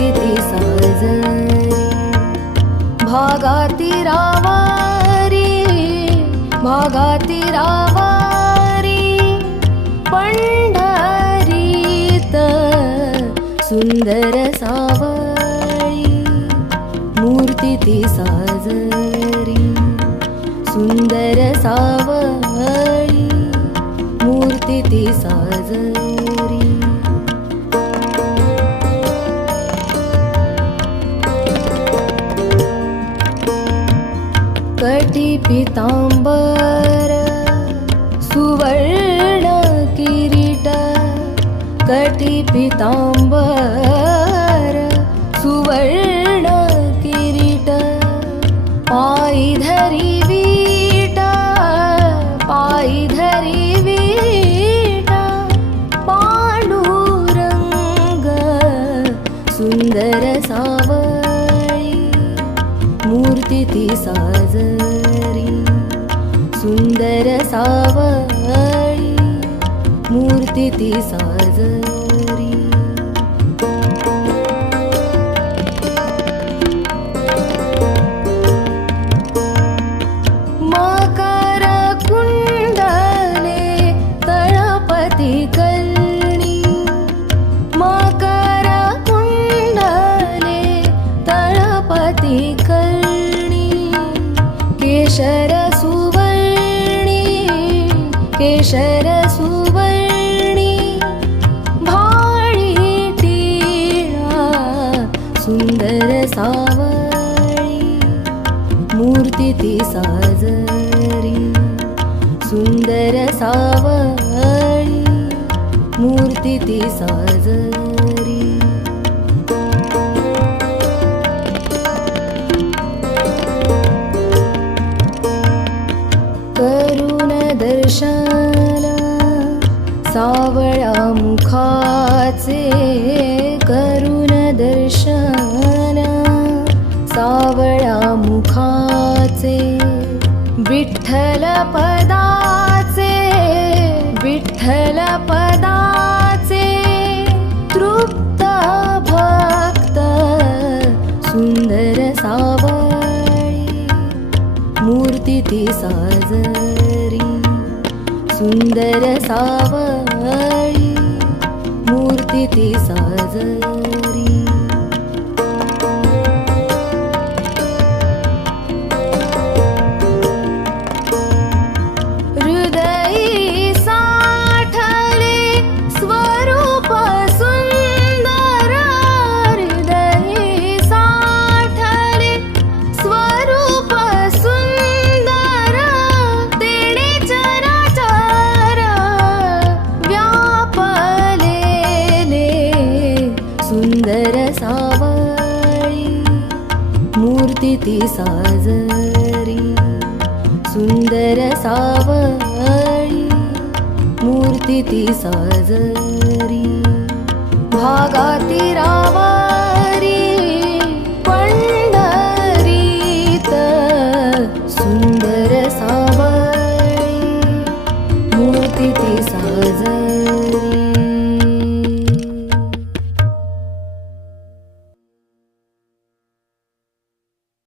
तिथे साज भागाती रावारी भागाती रावारी पंढरीत सुंदर सावळी. मूर्ती ती साजरी सुंदर सावळी. मूर्ती ती साजरी. पिताम्बर सुवर्ण किरीट कति मूर्ती ती साजरी. सुंदर सावळी मूर्ती ती साजरी. केशर सुवर्णी केशर सुवर्णी भाळी टिळा सुंदर सावळी मूर्ती ती साजरी सुंदर सावळी मूर्ती ती साजरी. सावळा मुखाचे करुण दर्शन. सावळा मुखाचे विठ्ठल पदाचे विठ्ठल पदाचे तृप्त भक्त सुंदर सावळी. मूर्ती ती सार सुंदर सावळी मूर्ती ती साजरी. मूर्ती ती साजरी. सुंदर सावळी मूर्ती ती साजरी. भागाती रावा